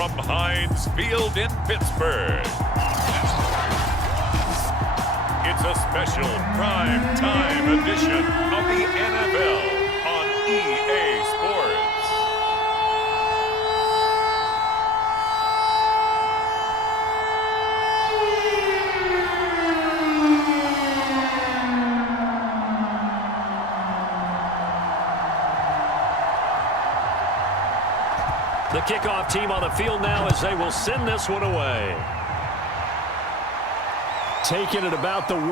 from Heinz Field in Pittsburgh. It's a special prime time edition of the NFL on EA Sports. The kickoff team on the field now as they will send this one away. Taking it about the 1.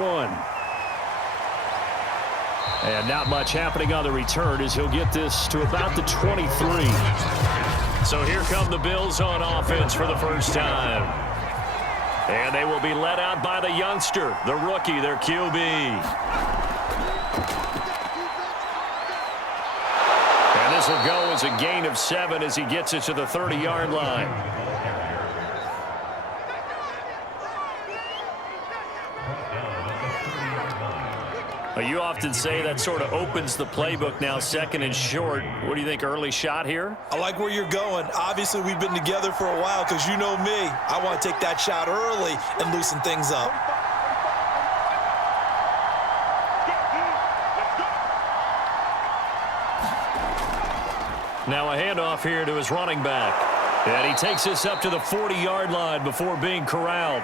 And not much happening on the return as he'll get this to about the 23. So here come the Bills on offense for the first time. And they will be led out by the youngster, the rookie, their QB. This will go as a gain of 7 as he gets it to the 30-yard line. You often say that sort of opens the playbook now, 2nd and short. What do you think, early shot here? I like where you're going. Obviously, we've been together for a while because you know me. I want to take that shot early and loosen things up. Now a handoff here to his running back. And he takes this up to the 40-yard line before being corralled.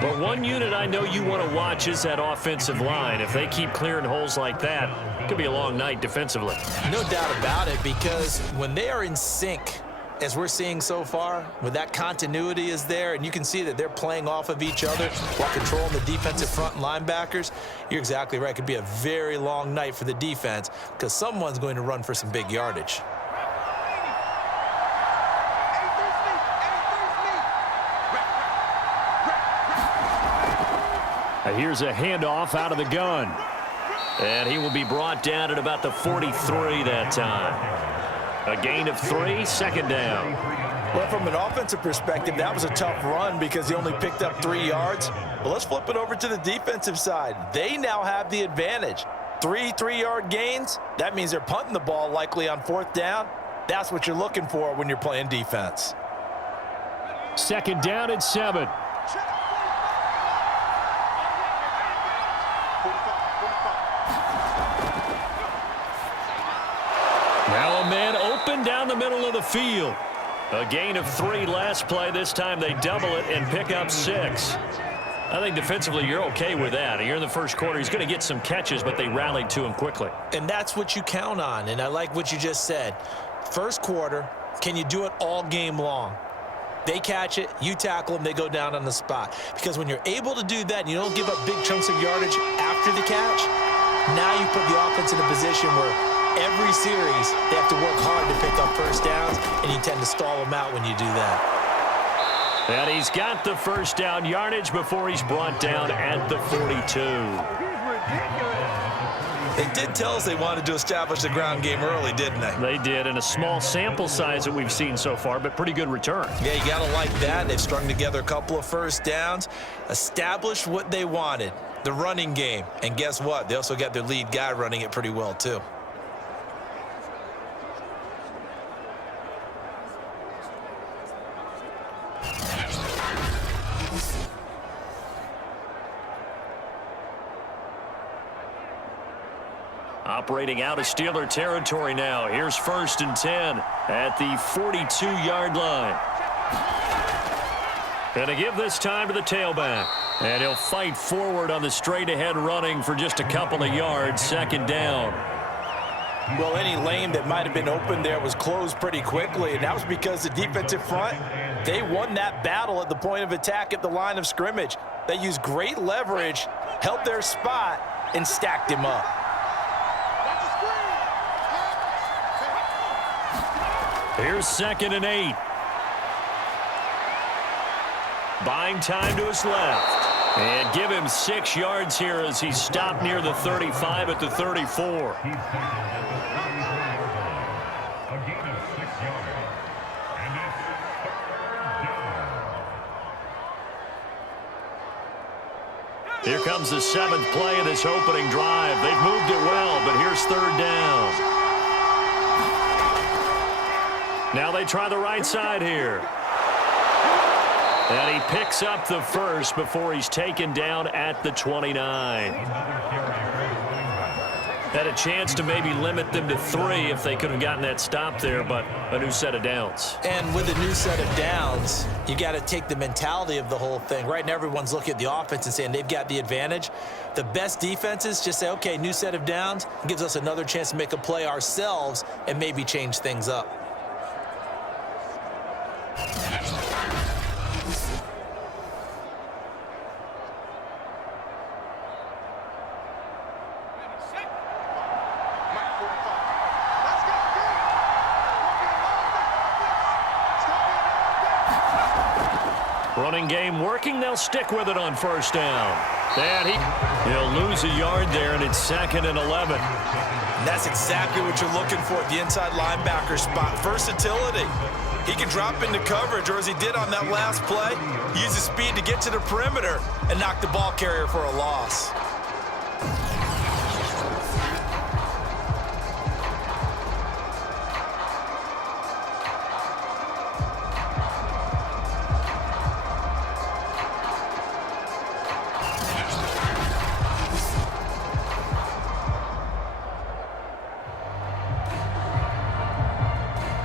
But one unit I know you want to watch is that offensive line. If they keep clearing holes like that, it could be a long night defensively. No doubt about it, because when they are in sync, as we're seeing so far, when that continuity is there, and you can see that they're playing off of each other while controlling the defensive front and linebackers, you're exactly right. It could be a very long night for the defense because someone's going to run for some big yardage. Here's a handoff out of the gun. And he will be brought down at about the 43 that time. A gain of 3, 2nd down. Well, from an offensive perspective, that was a tough run because he only picked up 3 yards. But let's flip it over to the defensive side. They now have the advantage. 3 3-yard gains, that means they're punting the ball likely on 4th down. That's what you're looking for when you're playing defense. 2nd down and 7. Now a man open down the middle of the field. A gain of 3 last play. This time they double it and pick up 6. I think defensively you're okay with that. You're in the first quarter. He's going to get some catches, but they rallied to him quickly. And that's what you count on, and I like what you just said. First quarter, can you do it all game long? They catch it, you tackle them, they go down on the spot. Because when you're able to do that and you don't give up big chunks of yardage after the catch, now you put the offense in a position where every series, they have to work hard to pick up first downs, and you tend to stall them out when you do that. And he's got the first down yardage before he's brought down at the 42. They did tell us they wanted to establish the ground game early, didn't they? They did, in a small sample size that we've seen so far, but pretty good return. Yeah, you got to like that. They've strung together a couple of first downs, established what they wanted, the running game. And guess what? They also got their lead guy running it pretty well, too. Operating out of Steeler territory now. Here's 1st and 10 at the 42-yard line. And to give this time to the tailback. And he'll fight forward on the straight-ahead running for just a couple of yards. 2nd down. Well, any lane that might have been open there was closed pretty quickly, and that was because the defensive front, they won that battle at the point of attack at the line of scrimmage. They used great leverage, held their spot, and stacked him up. Here's 2nd and 8. Buying time to his left. And give him 6 yards here as he stopped near the 35 at the 34. Here comes the 7th play of this opening drive. They've moved it well, but here's 3rd down. Now they try the right side here. And he picks up the first before he's taken down at the 29. Had a chance to maybe limit them to 3 if they could have gotten that stop there, but a new set of downs. And with a new set of downs, you got to take the mentality of the whole thing. Right now, everyone's looking at the offense and saying they've got the advantage. The best defenses just say, okay, new set of downs, gives us another chance to make a play ourselves and maybe change things up. Running game working. They'll stick with it on first down. And he'll lose a yard there, and it's 2nd and 11. And that's exactly what you're looking for at the inside linebacker spot. Versatility. He can drop into coverage, or as he did on that last play, use his speed to get to the perimeter and knock the ball carrier for a loss.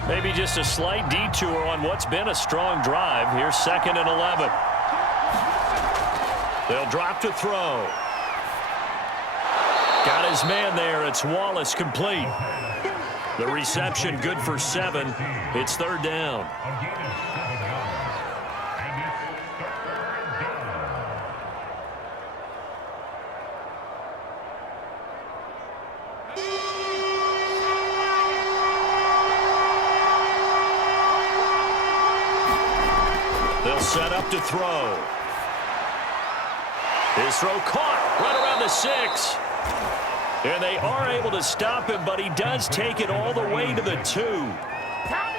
Maybe just a slight detour on what's been a strong drive. Here's 2nd and 11. They'll drop to throw. Got his man there. It's Wallace complete. The reception good for 7. It's 3rd down. They'll set up to throw. His throw caught right around the 6. And they are able to stop him, but he does take it all the way to the 2.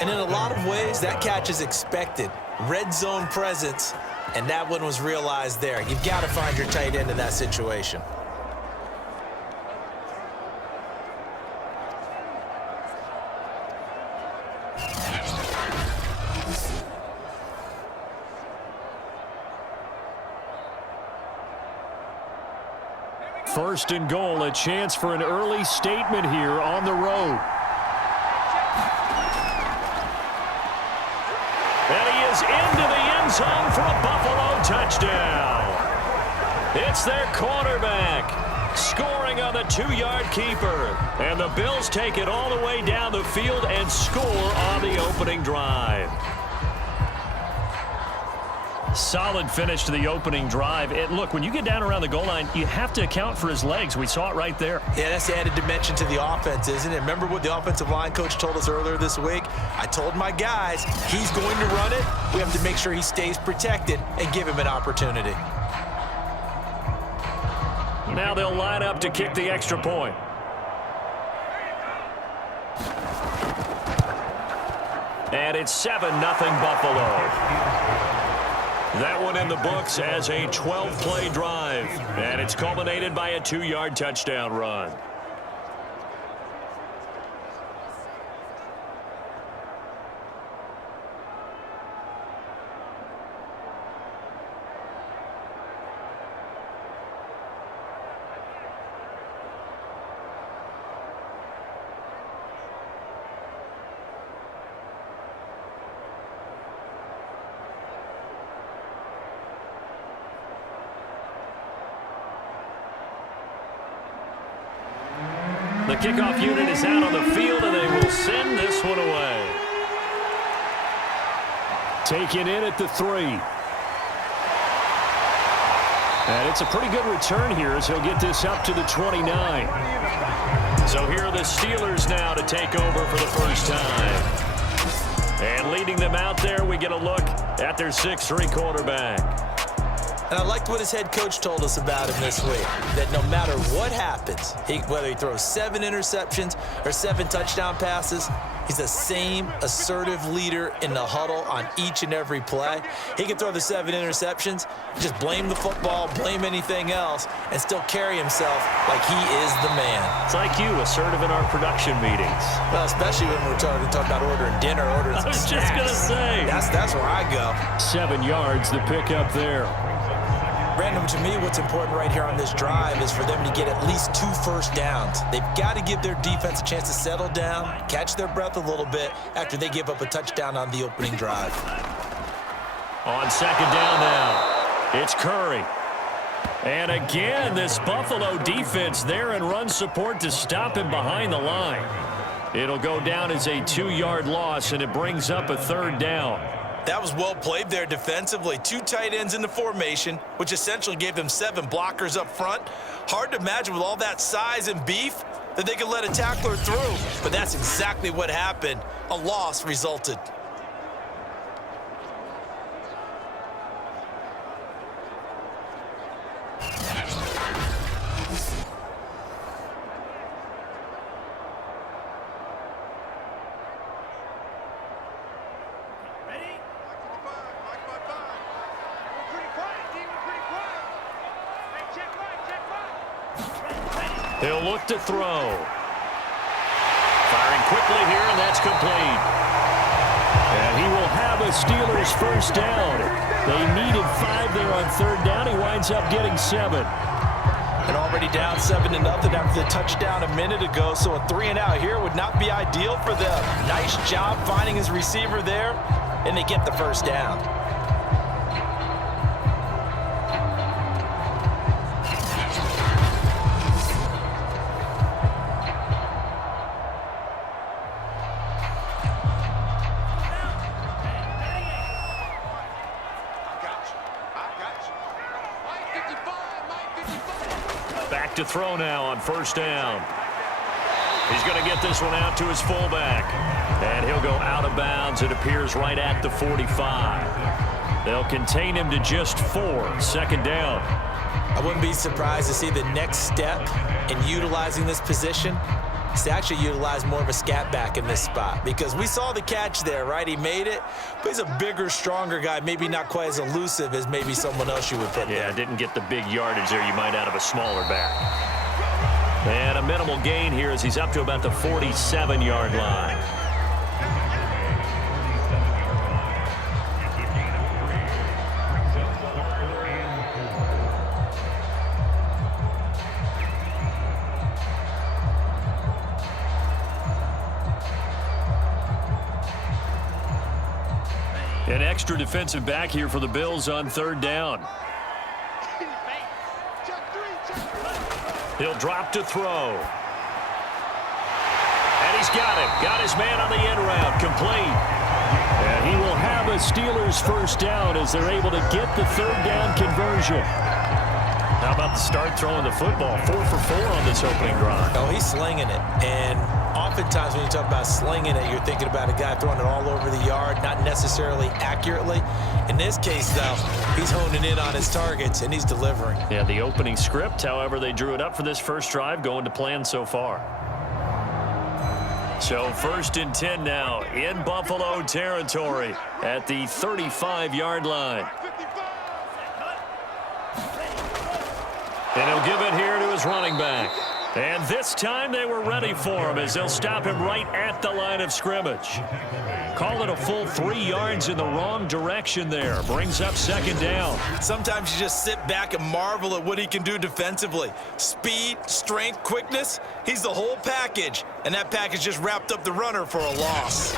And in a lot of ways, that catch is expected. Red zone presence, and that one was realized there. You've got to find your tight end in that situation. First and goal, a chance for an early statement here on the road. And he is into the end zone for a Buffalo touchdown. It's their quarterback scoring on the 2-yard keeper. And the Bills take it all the way down the field and score on the opening drive. Solid finish to the opening drive. And look, when you get down around the goal line, you have to account for his legs. We saw it right there. Yeah, that's the added dimension to the offense, isn't it? Remember what the offensive line coach told us earlier this week? I told my guys, he's going to run it. We have to make sure he stays protected and give him an opportunity. Now they'll line up to kick the extra point. And it's 7-0 Buffalo. That one in the books as a 12-play drive. And it's culminated by a 2-yard touchdown run. The kickoff unit is out on the field, and they will send this one away. Taken in at the 3. And it's a pretty good return here as he'll get this up to the 29. So here are the Steelers now to take over for the first time. And leading them out there, we get a look at their 6'3" quarterback. And I liked what his head coach told us about him this week, that no matter what happens, whether he throws 7 interceptions or 7 touchdown passes, he's the same assertive leader in the huddle on each and every play. He can throw the 7 interceptions, just blame the football, blame anything else, and still carry himself like he is the man. It's like you, assertive in our production meetings. Well, especially when we're talking about ordering dinner, ordering some snacks. I was just going to say. That's where I go. 7 yards, the pickup there. Brandon, to me, what's important right here on this drive is for them to get at least 2 first downs. They've got to give their defense a chance to settle down, catch their breath a little bit after they give up a touchdown on the opening drive. On 2nd down now, it's Curry. And again, this Buffalo defense there in run support to stop him behind the line. It'll go down as a 2-yard loss, and it brings up a 3rd down. That was well played there defensively. 2 tight ends in the formation, which essentially gave them 7 blockers up front. Hard to imagine with all that size and beef that they could let a tackler through. But that's exactly what happened. A loss resulted. He'll look to throw. Firing quickly here, and that's complete. And he will have a Steelers first down. They needed 5 there on 3rd down. He winds up getting 7. And already down 7-0 after the touchdown a minute ago, so a 3-and-out here would not be ideal for them. Nice job finding his receiver there, and they get the first down. Back to throw now on 1st down. He's going to get this one out to his fullback. And he'll go out of bounds. It appears right at the 45. They'll contain him to just 4. 2nd down. I wouldn't be surprised to see the next step in utilizing this position is to actually utilize more of a scat back in this spot, because we saw the catch there, right? He made it, but he's a bigger, stronger guy, maybe not quite as elusive as maybe someone else you would put there. Yeah, didn't get the big yardage there you might out of a smaller back. And a minimal gain here as he's up to about the 47-yard line. An extra defensive back here for the Bills on 3rd down. He'll drop to throw. And he's got him. Got his man on the end route. Complete. And he will have a Steelers first down as they're able to get the 3rd down conversion. How about the start throwing the football? 4 for 4 on this opening drive. Oh, he's slinging it. And oftentimes when you talk about slinging it, you're thinking about a guy throwing it all over the yard, not necessarily accurately. In this case, though, he's honing in on his targets, and he's delivering. Yeah, the opening script, however, they drew it up for this first drive, going to plan so far. So 1st and 10 now in Buffalo territory at the 35-yard line. And he'll give it here to his running back. And this time they were ready for him as they'll stop him right at the line of scrimmage. Call it a full 3 yards in the wrong direction there. Brings up 2nd down. Sometimes you just sit back and marvel at what he can do defensively. Speed, strength, quickness, he's the whole package. And that package just wrapped up the runner for a loss.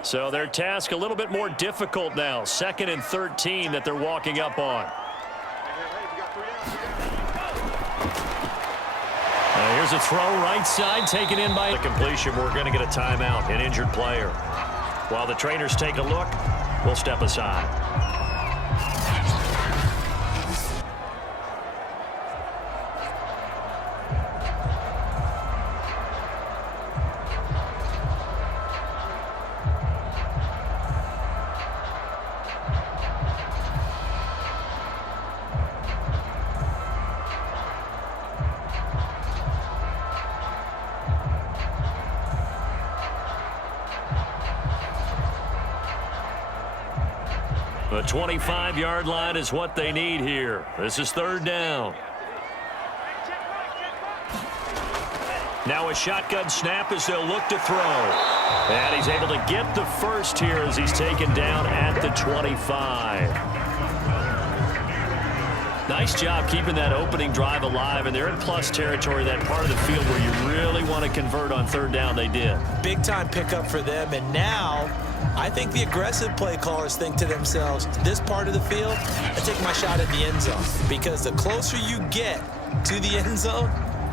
So their task a little bit more difficult now. 2nd and 13 that they're walking up on. Here's a throw right side taken in by the completion. We're going to get a timeout, an injured player. While the trainers take a look, we'll step aside. The 25-yard line is what they need here. This is third down. Now a shotgun snap as they'll look to throw. And he's able to get the first here as he's taken down at the 25. Nice job keeping that opening drive alive, and they're in plus territory, that part of the field where you really want to convert on third down. They did. Big-time pickup for them, and now I think the aggressive play callers think to themselves, this part of the field, I take my shot at the end zone, because the closer you get to the end zone,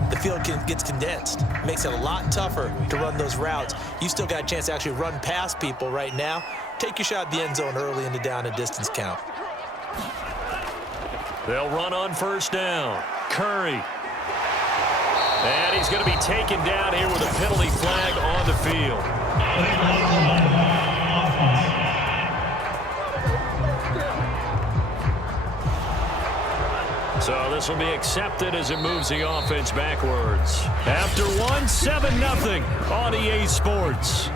the field gets condensed. Makes it a lot tougher to run those routes. You still got a chance to actually run past people right now. Take your shot at the end zone early in the down and distance count. They'll run on first down. Curry. And he's going to be taken down here with a penalty flag on the field. So this will be accepted as it moves the offense backwards. After one, 7-0 on EA Sports.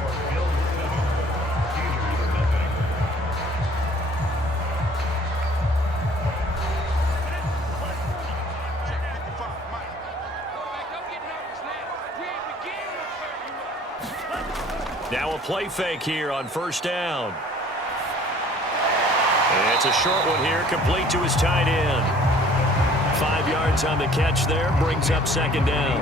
Now a play fake here on first down. And it's a short one here, complete to his tight end. 5 yards on the catch there, brings up second down.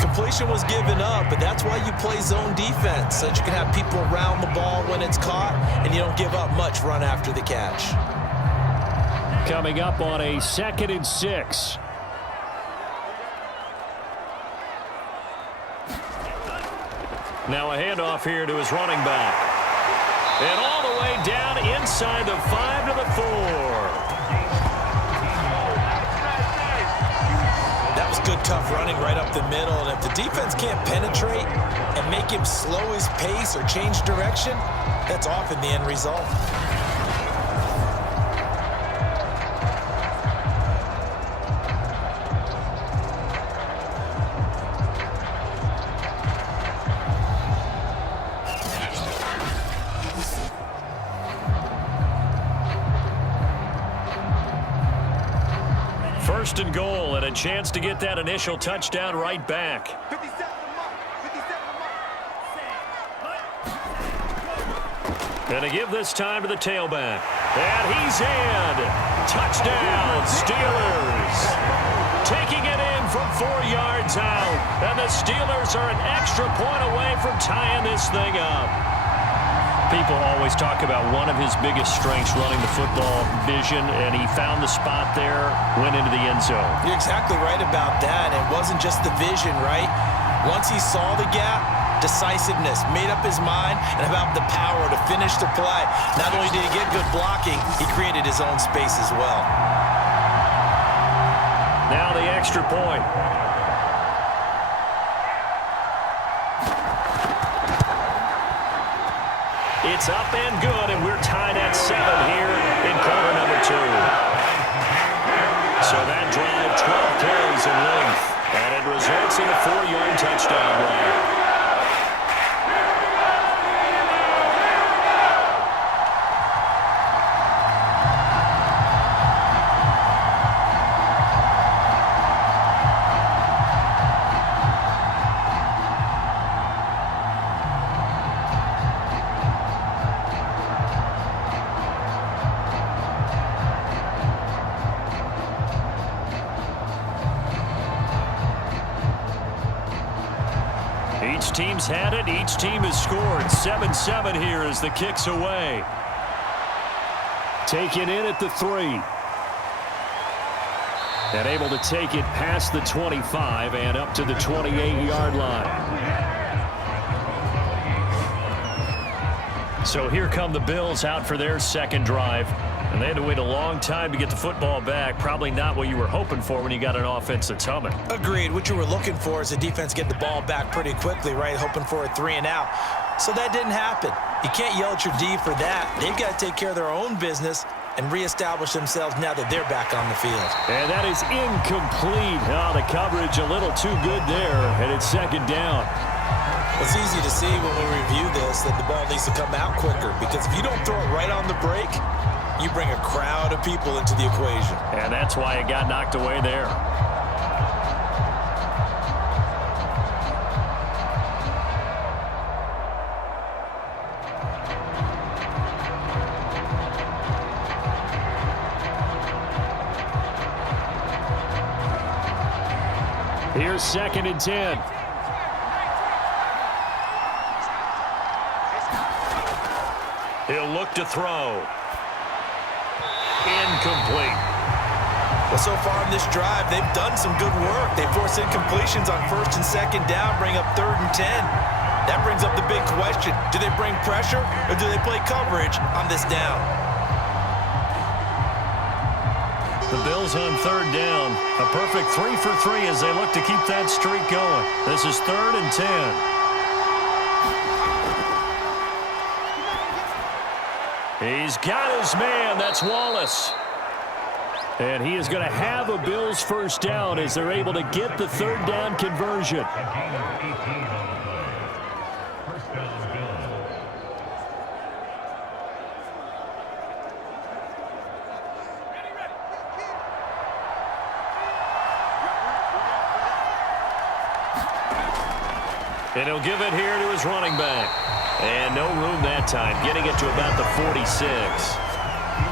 Completion was given up, but that's why you play zone defense, so that you can have people around the ball when it's caught, and you don't give up much run after the catch. Coming up on a 2nd and 6. Now a handoff here to his running back. And all the way down inside the 5 to the 4. That was good, tough running right up the middle. And if the defense can't penetrate and make him slow his pace or change direction, that's often the end result. First and goal, and a chance to get that initial touchdown right back. And to give this time to the tailback. And he's in. Touchdown, Steelers. Taking it in from 4 yards out. And the Steelers are an extra point away from tying this thing up. People always talk about one of his biggest strengths running the football, vision, and he found the spot there, went into the end zone. You're exactly right about that. It wasn't just the vision, right? Once he saw the gap, decisiveness, made up his mind, and about the power to finish the play. Not only did he get good blocking, he created his own space as well. Now the extra point. It's up and good, and we're tied at 7 here in quarter number 2. So that drive, 12 carries in length, and it results in a 4-yard touchdown run. Each team's had it. Each team has scored. 7-7 here as the kick's away. Taken in at the 3. And able to take it past the 25 and up to the 28-yard line. So here come the Bills out for their second drive. And they had to wait a long time to get the football back. Probably not what you were hoping for when you got an offense that's humming. Agreed. What you were looking for is the defense get the ball back pretty quickly, right? Hoping for a 3 and out. So that didn't happen. You can't yell at your D for that. They've got to take care of their own business and reestablish themselves now that they're back on the field. And that is incomplete. Oh, the coverage a little too good there, and it's second down. It's easy to see when we review this that the ball needs to come out quicker, because if you don't throw it right on the break, you bring a crowd of people into the equation. And that's why it got knocked away there. Here's 2nd and 10. He'll look to throw. Incomplete. Well, so far in this drive, they've done some good work. They force incompletions on 1st and 2nd down, bring up 3rd and 10. That brings up the big question. Do they bring pressure or do they play coverage on this down? The Bills on 3rd down. A perfect 3 for 3 as they look to keep that streak going. This is 3rd and 10. He's got his man. That's Wallace. And he is going to have a Bills first down as they're able to get the 3rd down conversion. And he'll give it here to his running back. And no room that time, getting it to about the 46.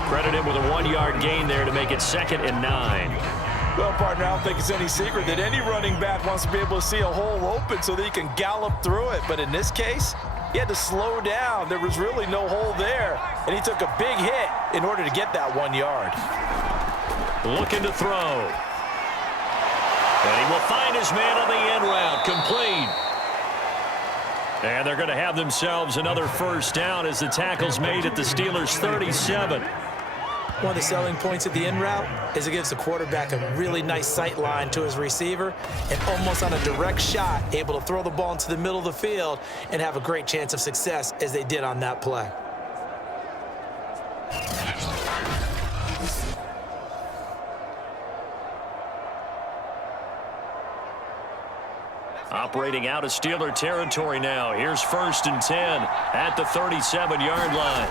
Credit him with a 1-yard gain there to make it 2nd and 9. Well, partner, I don't think it's any secret that any running back wants to be able to see a hole open so that he can gallop through it. But in this case, he had to slow down. There was really no hole there. And he took a big hit in order to get that 1 yard. Looking to throw. And he will find his man on the end route. Complete. And they're going to have themselves another first down as the tackle's made at the Steelers' 37. One of the selling points of the in route is it gives the quarterback a really nice sight line to his receiver and almost on a direct shot able to throw the ball into the middle of the field and have a great chance of success as they did on that play. Operating out of Steeler territory now. Here's 1st and 10 at the 37-yard line.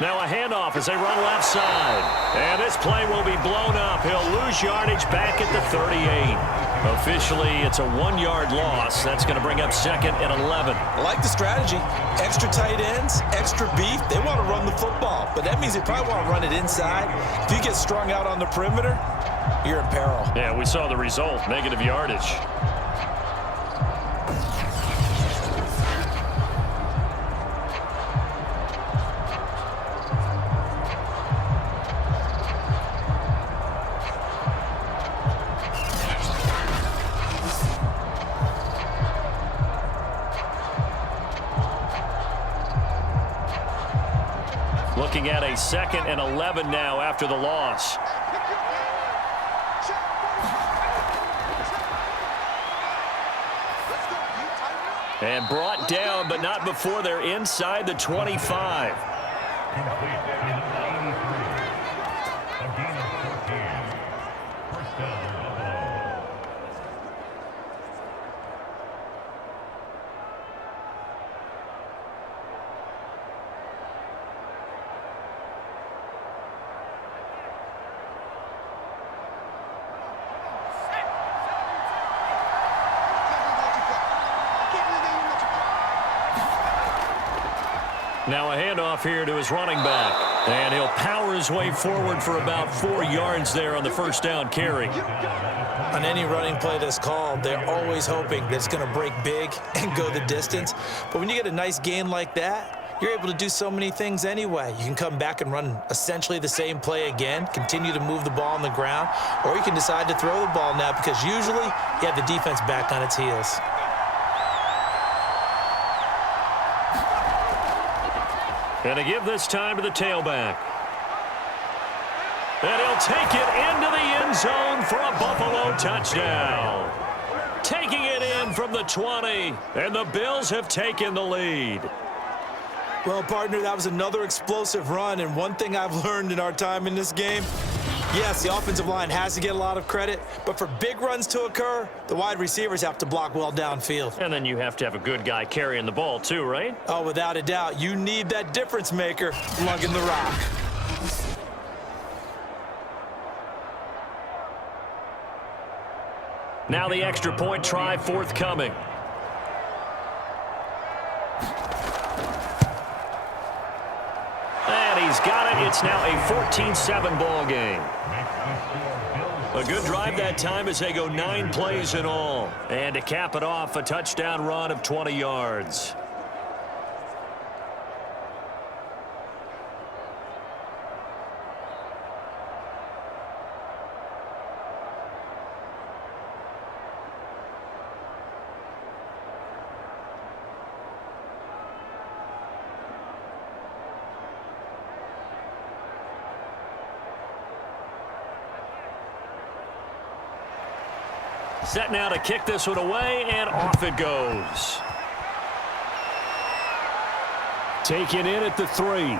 Now a handoff as they run left side. And this play will be blown up. He'll lose yardage back at the 38. Officially, it's a 1-yard loss. That's going to bring up 2nd and 11. I like the strategy. Extra tight ends, extra beef. They want to run the football, but that means they probably want to run it inside. If you get strung out on the perimeter, you're in peril. Yeah, we saw the result. Negative yardage. Looking at a 2nd and 11 now after the loss. And brought down, but not before they're inside the 25. Now a handoff here to his running back. And he'll power his way forward for about 4 yards there on the first down carry. On any running play that's called, they're always hoping that it's going to break big and go the distance. But when you get a nice gain like that, you're able to do so many things anyway. You can come back and run essentially the same play again, continue to move the ball on the ground, or you can decide to throw the ball now because usually you have the defense back on its heels. And to give this time to the tailback. And he'll take it into the end zone for a Buffalo touchdown. Taking it in from the 20, and the Bills have taken the lead. Well, partner, that was another explosive run, and one thing I've learned in our time in this game, Yes, the offensive line has to get a lot of credit, but for big runs to occur, the wide receivers have to block well downfield. And then you have to have a good guy carrying the ball too, right? Oh, without a doubt. You need that difference maker lugging the rock. Now the extra point try forthcoming. And he's got it. It's now a 14-7 ball game. A good drive that time as they go 9 plays in all. And to cap it off, a touchdown run of 20 yards. Set now to kick this one away, and off it goes. Taken in at the 3. And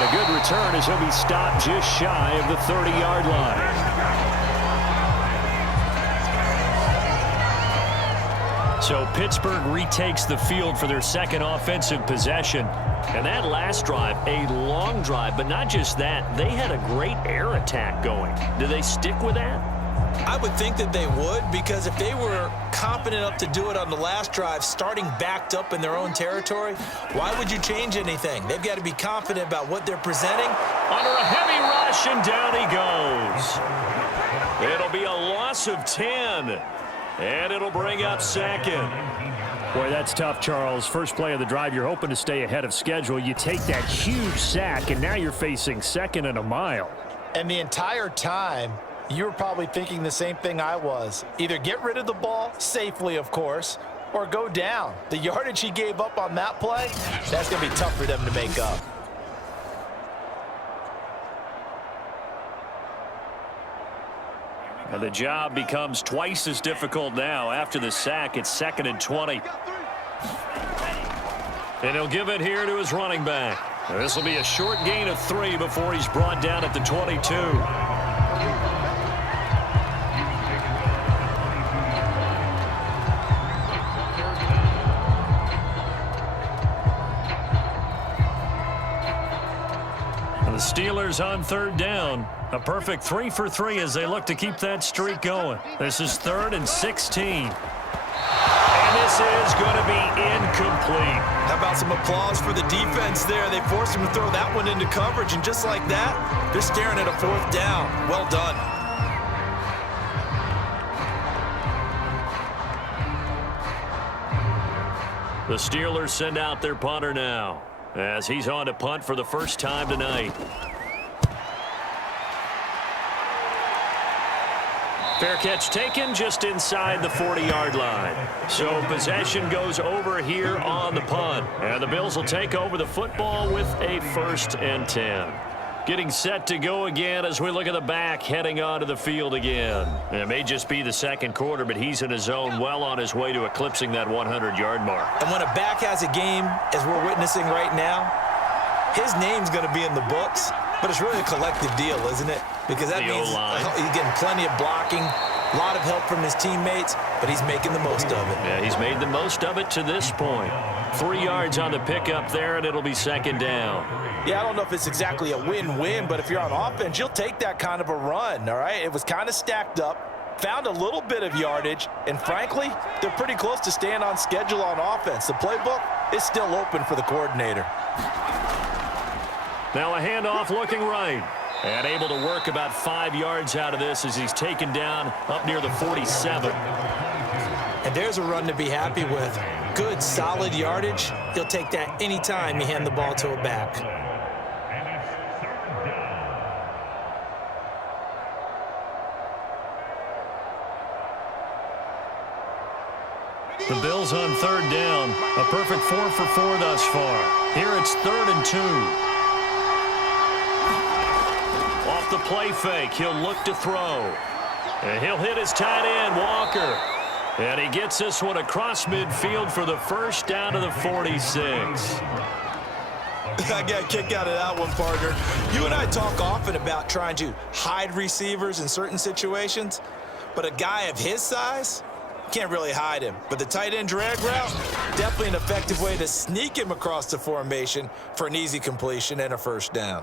a good return as he'll be stopped just shy of the 30-yard line. So Pittsburgh retakes the field for their second offensive possession. And that last drive, a long drive, but not just that. They had a great air attack going. Do they stick with that? I would think that they would, because if they were confident enough to do it on the last drive, starting backed up in their own territory, why would you change anything? They've got to be confident about what they're presenting. Under a heavy rush, and down he goes. It'll be a loss of 10, and it'll bring up second. Boy, that's tough, Charles. First play of the drive, you're hoping to stay ahead of schedule. You take that huge sack, and now you're facing 2nd and a mile. And the entire time, you were probably thinking the same thing I was. Either get rid of the ball, safely of course, or go down. The yardage he gave up on that play, that's going to be tough for them to make up. And the job becomes twice as difficult now. After the sack, it's 2nd and 20. And he'll give it here to his running back. This will be a short gain of 3 before he's brought down at the 22. The Steelers on 3rd down. A perfect 3 for 3 as they look to keep that streak going. This is 3rd and 16. And this is going to be incomplete. How about some applause for the defense there? They forced him to throw that one into coverage, and just like that, they're staring at a 4th down. Well done. The Steelers send out their punter now, as he's on to punt for the first time tonight. Fair catch taken just inside the 40-yard line. So possession goes over here on the punt. And the Bills will take over the football with a 1st and 10. Getting set to go again as we look at the back heading onto the field again. It may just be the second quarter, but he's in his zone, well on his way to eclipsing that 100-yard mark. And when a back has a game, as we're witnessing right now, his name's going to be in the books, but it's really a collective deal, isn't it? Because that means he's getting plenty of blocking, a lot of help from his teammates, but he's making the most of it. Yeah, he's made the most of it to this point. 3 yards on the pickup there, and it'll be 2nd down. Yeah, I don't know if it's exactly a win-win, but if you're on offense, you'll take that kind of a run, all right? It was kind of stacked up, found a little bit of yardage, and frankly, they're pretty close to staying on schedule on offense. The playbook is still open for the coordinator. Now a handoff looking right. And able to work about 5 yards out of this as he's taken down up near the 47. And there's a run to be happy with. Good, solid yardage. He'll take that anytime you hand the ball to a back. The Bills on 3rd down. A perfect 4 for 4 thus far. Here it's 3rd and 2. Off the play fake, he'll look to throw. And he'll hit his tight end, Walker. And he gets this one across midfield for the first down to the 46. I got a kick out of that one, partner. You and I talk often about trying to hide receivers in certain situations, but a guy of his size, can't really hide him. But the tight end drag route, definitely an effective way to sneak him across the formation for an easy completion and a first down.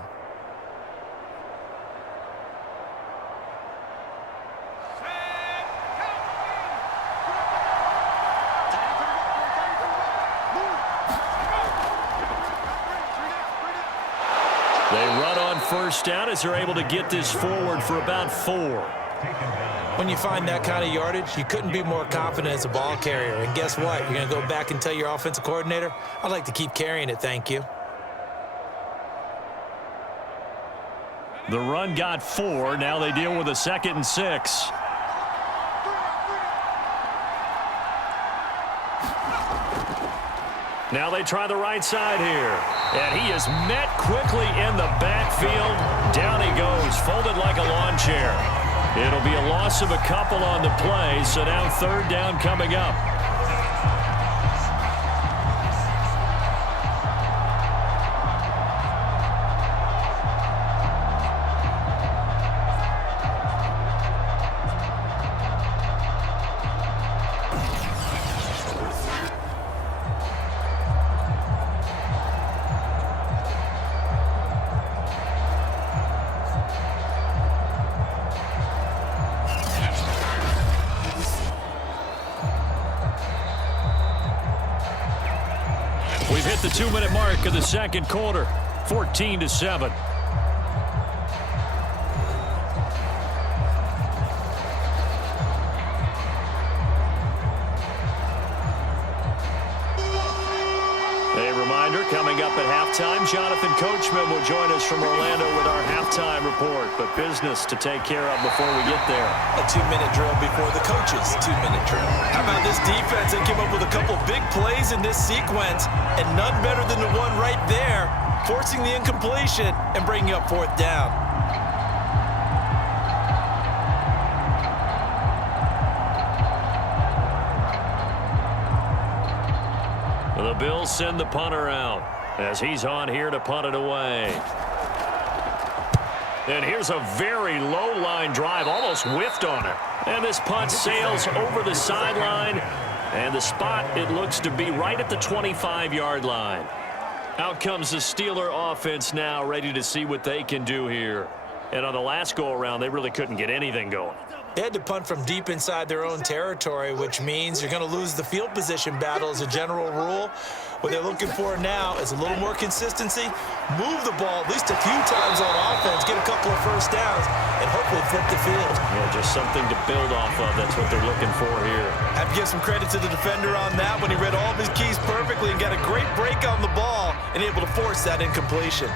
They run on first down as they're able to get this forward for about 4. When you find that kind of yardage, you couldn't be more confident as a ball carrier. And guess what? You're going to go back and tell your offensive coordinator, I'd like to keep carrying it, thank you. The run got 4. Now they deal with a 2nd and 6. Now they try the right side here. And he is met quickly in the backfield. Down he goes, folded like a lawn chair. It'll be a loss of a couple on the play, so now 3rd down coming up. We've hit the 2-minute mark of the 2nd quarter, 14-7. A reminder, coming up at halftime, Jonathan Coachman will join us from Orlando with our halftime report. But business to take care of before we get there. A 2-minute drill before the coach's 2-minute drill. How about this defense? They came up with a couple big plays in this sequence, and none better than the one right there, forcing the incompletion and bringing up 4th down. The Bills send the punter out as he's on here to punt it away. And here's a very low line drive, almost whiffed on it. And this punt sails over the sideline. And the spot, it looks to be right at the 25-yard line. Out comes the Steeler offense now, ready to see what they can do here. And on the last go-around, they really couldn't get anything going. They had to punt from deep inside their own territory, which means you're going to lose the field position battle as a general rule. What they're looking for now is a little more consistency, move the ball at least a few times on offense, get a couple of first downs, and hopefully flip the field. Yeah, just something to build off of. That's what they're looking for here. I have to give some credit to the defender on that when he read all of his keys perfectly and got a great break on the ball and able to force that incompletion.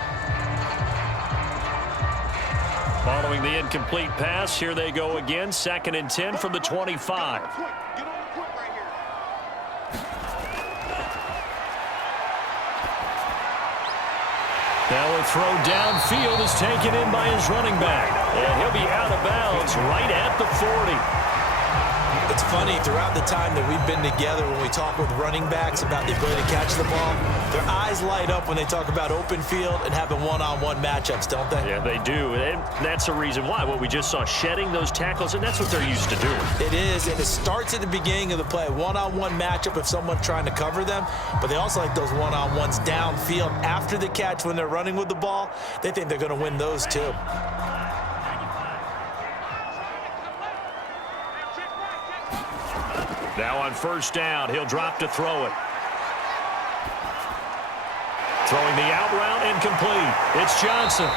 Following the incomplete pass, here they go again. 2nd and 10 from the 25. Now a throw downfield is taken in by his running back. And he'll be out of bounds right at the 40. It's funny, throughout the time that we've been together, when we talk with running backs about the ability to catch the ball, their eyes light up when they talk about open field and having one-on-one matchups, don't they? Yeah, they do. And that's the reason why. What we just saw, shedding those tackles, and that's what they're used to doing. It is, and it starts at the beginning of the play. One-on-one matchup if someone's trying to cover them, but they also like those one-on-ones downfield after the catch when they're running with the ball. They think they're going to win those too. Now on first down, he'll drop to throw it. Throwing the out route, incomplete. It's Johnson.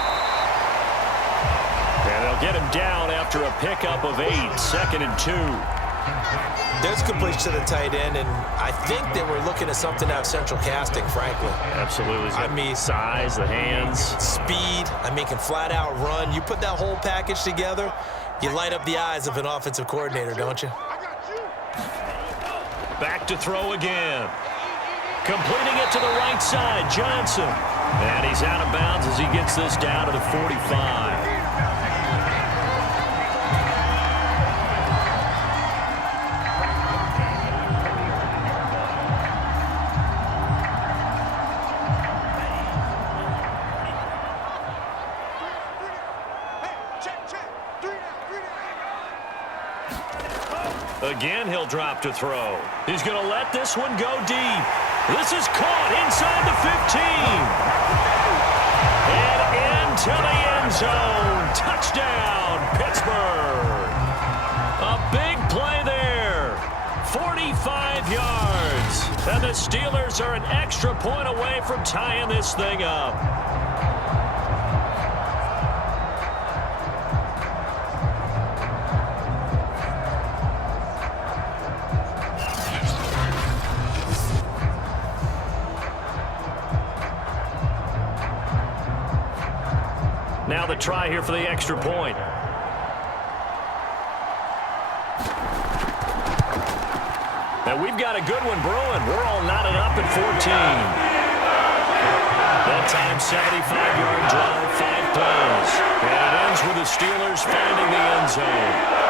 And they'll get him down after a pickup of 8, 2nd and 2. There's completion to the tight end, and I think they were looking at something out of central casting, frankly. Absolutely. I mean, size, the hands. Speed, can flat out run. You put that whole package together, you light up the eyes of an offensive coordinator, don't you? Back to throw again. Completing it to the right side, Johnson. And he's out of bounds as he gets this down to the 45. Again, he'll drop to throw. He's going to let this one go deep. This is caught inside the 15. And into the end zone. Touchdown, Pittsburgh. A big play there. 45 yards. And the Steelers are an extra point away from tying this thing up. Now the try here for the extra point. And we've got a good one brewing. We're all knotted up at 14. That time, 75-yard drive, 5 plays. And it ends with the Steelers finding the end zone.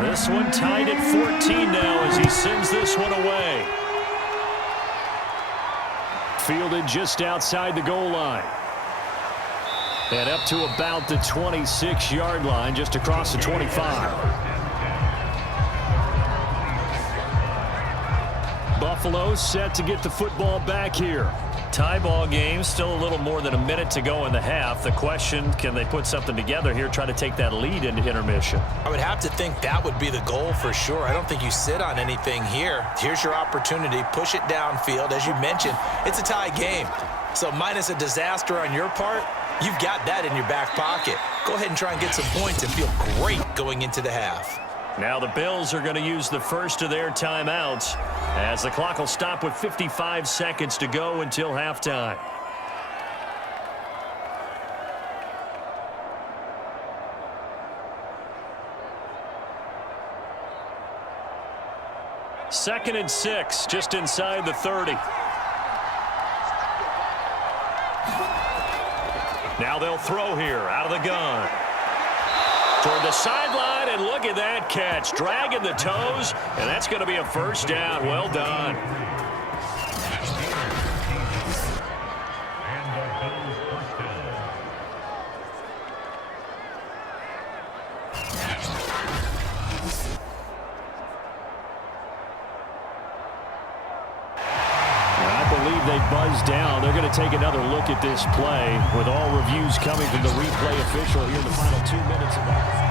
This one tied at 14 now as he sends this one away. Fielded just outside the goal line. And up to about the 26-yard line, just across the 25. Buffalo set to get the football back here. Tie ball game, still a little more than a minute to go in the half. The question, can they put something together here, try to take that lead into intermission? I would have to think that would be the goal for sure. I don't think you sit on anything here. Here's your opportunity. Push it downfield. As you mentioned, it's a tie game. So minus a disaster on your part, you've got that in your back pocket. Go ahead and try and get some points and feel great going into the half. Now the Bills are going to use the first of their timeouts as the clock will stop with 55 seconds to go until halftime. Second and 6, just inside the 30. Now they'll throw here out of the gun. Toward the sideline, and look at that catch. Dragging the toes, and that's going to be a first down. Well done. They buzz down. They're going to take another look at this play with all reviews coming from the replay official here in the final 2 minutes of that.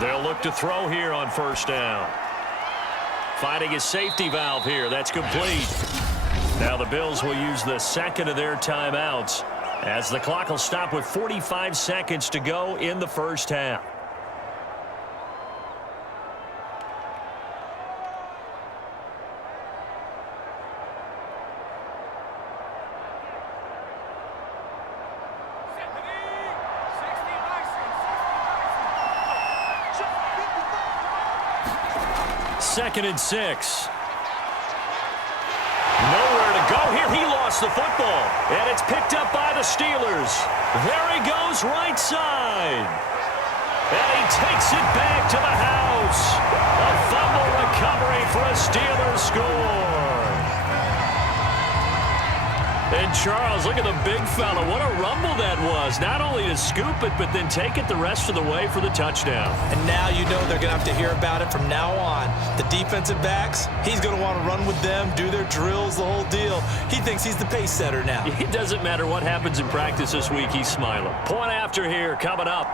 They'll look to throw here on first down. Finding a safety valve here. That's complete. Now the Bills will use the second of their timeouts as the clock will stop with 45 seconds to go in the first half. Second and 6. Nowhere to go here. He lost the football. And it's picked up by the Steelers. There he goes, right side. And he takes it back to the house. A fumble recovery for a Steelers score. And Charles, look at the big fella. What a rumble that was. Not only to scoop it, but then take it the rest of the way for the touchdown. And now you know they're going to have to hear about it from now on. The defensive backs, he's going to want to run with them, do their drills, the whole deal. He thinks he's the pace setter now. It doesn't matter what happens in practice this week. He's smiling. Point after here coming up.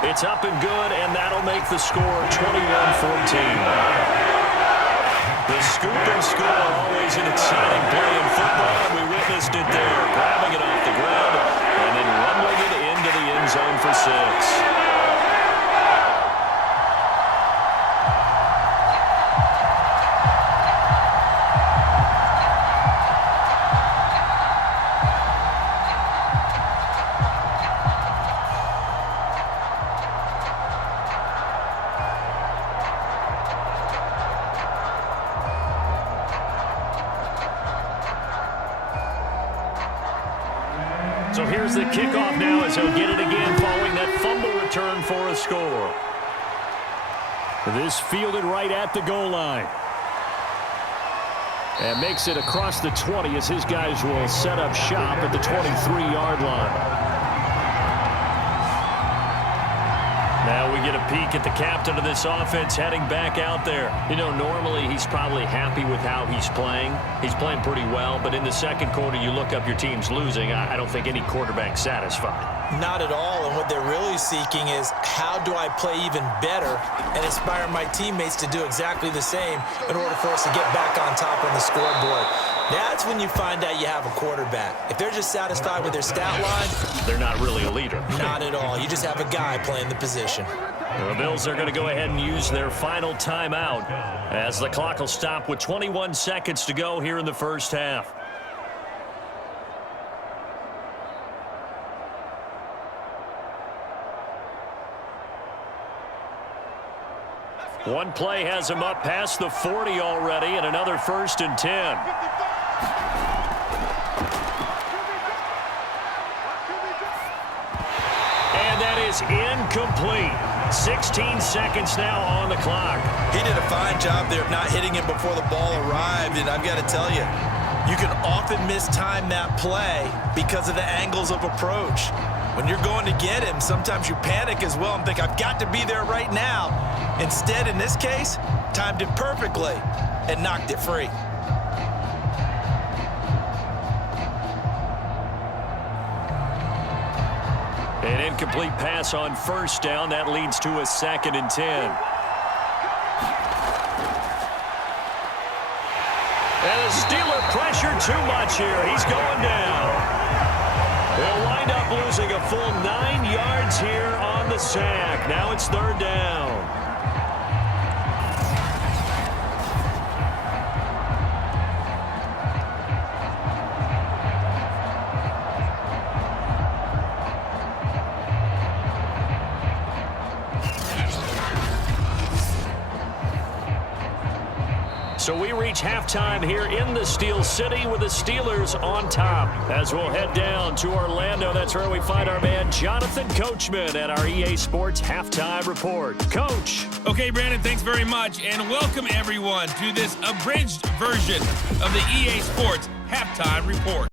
It's up and good, and that'll make the score 21-14. The scoop and score, always an exciting play in football, and we witnessed it there, grabbing it off the ground and then rumbling it into the end zone for 6. here's the kickoff now as he'll get it again following that fumble return for a score. This fielded right at the goal line. And makes it across the 20 as his guys will set up shop at the 23-yard line. Now we get a peek at the captain of this offense heading back out there. You know, normally he's probably happy with how he's playing. He's playing pretty well, but in the second quarter you look up your team's losing. I don't think any quarterback's satisfied. Not at all, and what they're really seeking is how do I play even better and inspire my teammates to do exactly the same in order for us to get back on top on the scoreboard. That's when you find out you have a quarterback. If they're just satisfied with their stat line, they're not really a leader. Not at all. You just have a guy playing the position. The Bills are going to go ahead and use their final timeout as the clock will stop with 21 seconds to go here in the first half. One play has him up past the 40 already, and another 1st and 10. And that is incomplete. 16 seconds now on the clock. He did a fine job there of not hitting him before the ball arrived, and I've got to tell you, you can often mistime that play because of the angles of approach. When you're going to get him, sometimes you panic as well and think, I've got to be there right now. Instead, in this case, timed it perfectly and knocked it free. An incomplete pass on 1st down. That leads to a 2nd and 10. And the Steeler pressure too much here. He's going down. They'll wind up losing a full 9 yards here on the sack. Now it's 3rd down. So we reach halftime here in the Steel City with the Steelers on top. As we'll head down to Orlando, that's where we find our man Jonathan Coachman at our EA Sports Halftime Report. Coach. Okay, Brandon, thanks very much, and welcome everyone to this abridged version of the EA Sports Halftime Report.